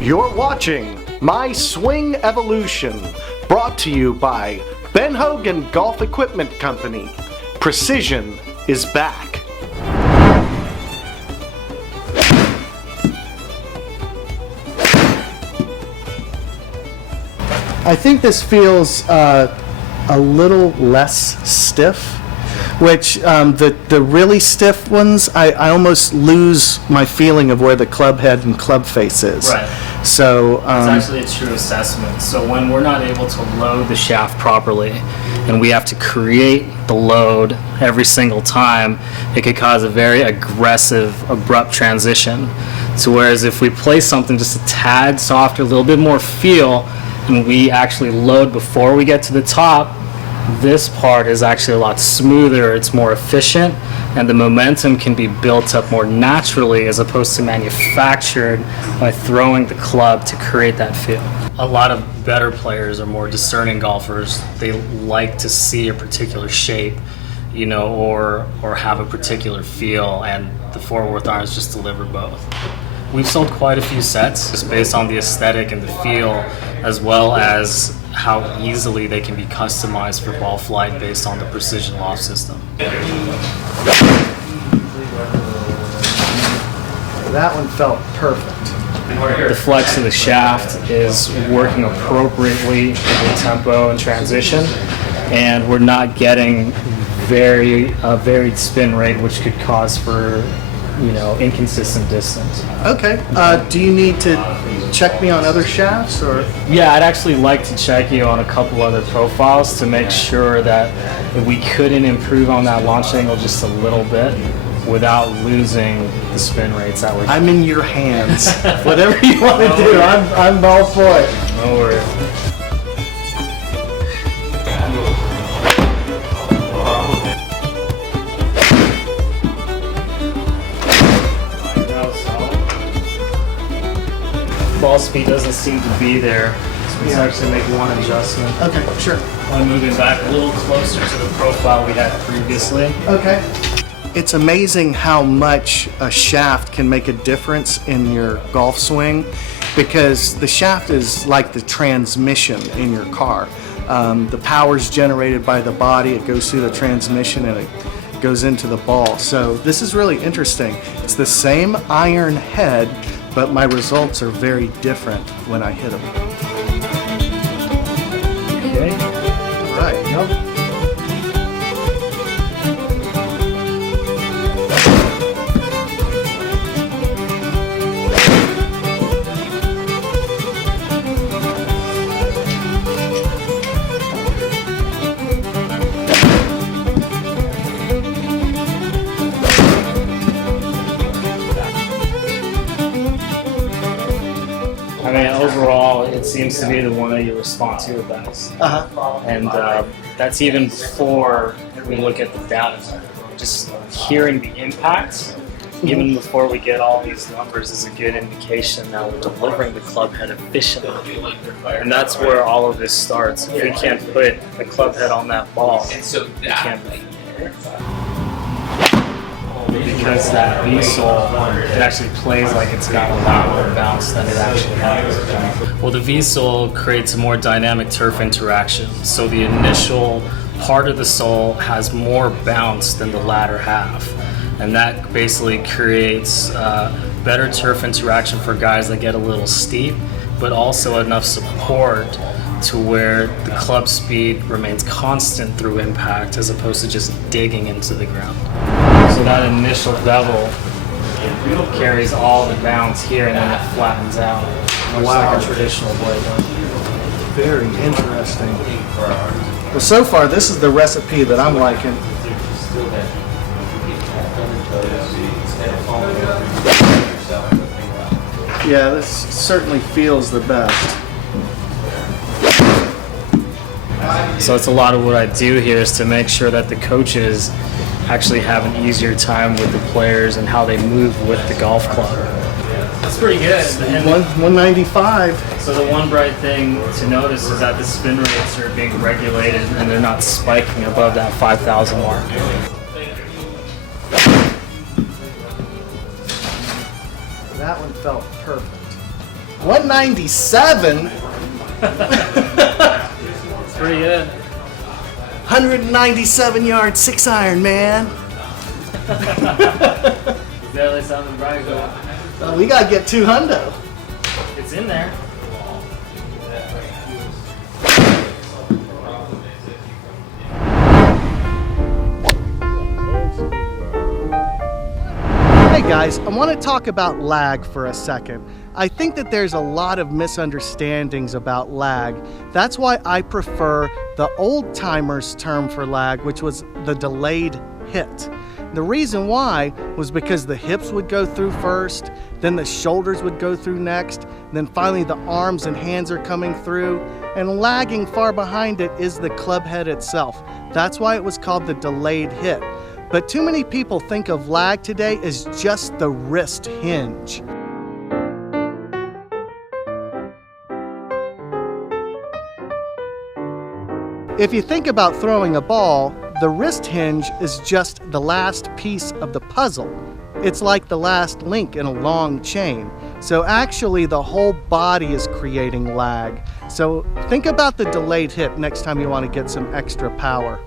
You're watching My Swing Evolution, brought to you by Ben Hogan Golf Equipment Company. Precision is back. I think this feels a little less stiff, which the really stiff ones, I almost lose my feeling of where the club head and club face is. Right. So it's actually a true assessment. So when we're not able to load the shaft properly and we have to create the load every single time, it could cause a very aggressive, abrupt transition. So whereas if we play something just a tad softer, a little bit more feel, and we actually load before we get to the top, this part is actually a lot smoother, it's more efficient, and the momentum can be built up more naturally as opposed to manufactured by throwing the club to create that feel. A lot of better players or more discerning golfers, they like to see a particular shape, you know, or have a particular feel, and the Fort Worth irons just deliver both. We've sold quite a few sets just based on the aesthetic and the feel, as well as how easily they can be customized for ball flight based on the precision loft system. that one felt perfect. The flex of the shaft is working appropriately for the tempo and transition, and we're not getting varied spin rate, which could cause for, you know, inconsistent distance. Okay. Do you need to check me on other shafts, or? Yeah, I'd actually like to check you on a couple other profiles to make sure that if we couldn't improve on that launch angle just a little bit without losing the spin rates that we're. I'm in your hands. Whatever you want to do, I'm all for it. No worries. Ball speed doesn't seem to be there, so let's actually make one adjustment. Okay, sure. I'm moving back a little closer to the profile we had previously. Okay. It's amazing how much a shaft can make a difference in your golf swing, because the shaft is like the transmission in your car. The power is generated by the body, it goes through the transmission and it goes into the ball. So this is really interesting. It's the same iron head, but my results are very different when I hit them. Okay. Right, yep. I mean, overall, it seems to be the one that you respond to the best. And that's even before we look at the data. Just hearing the impact, even before we get all these numbers, is a good indication that we're delivering the club head efficiently. And that's where all of this starts. If we can't put the club head on that ball, we can't make it. Because that V-sole, it actually plays like it's got a lot more bounce than it actually has. Well, the V-sole creates a more dynamic turf interaction. So the initial part of the sole has more bounce than the latter half. And that basically creates better turf interaction for guys that get a little steep, but also enough support to where the club speed remains constant through impact as opposed to just digging into the ground. So that initial bevel carries all the bounce here and then it flattens out, much like a traditional blade does. Very interesting. Well, so far this is the recipe that I'm liking. Yeah, this certainly feels the best. So it's a lot of what I do here is to make sure that the coaches actually have an easier time with the players and how they move with the golf club. That's pretty good. And 195. so the one bright thing to notice is that the spin rates are being regulated and they're not spiking above that 5,000 mark. That one felt perfect. 197. It's pretty good. 197 yard 6-iron, man. Barely something bright going. We gotta get 200. It's in there. Hey guys, I want to talk about lag for a second. I think that there's a lot of misunderstandings about lag. That's why I prefer the old timers term for lag, which was the delayed hit. The reason why was because the hips would go through first, then the shoulders would go through next, then finally the arms and hands are coming through, and lagging far behind it is the club head itself. That's why it was called the delayed hit. But too many people think of lag today as just the wrist hinge. If you think about throwing a ball, the wrist hinge is just the last piece of the puzzle. It's like the last link in a long chain. So actually the whole body is creating lag. So think about the delayed hit next time you want to get some extra power.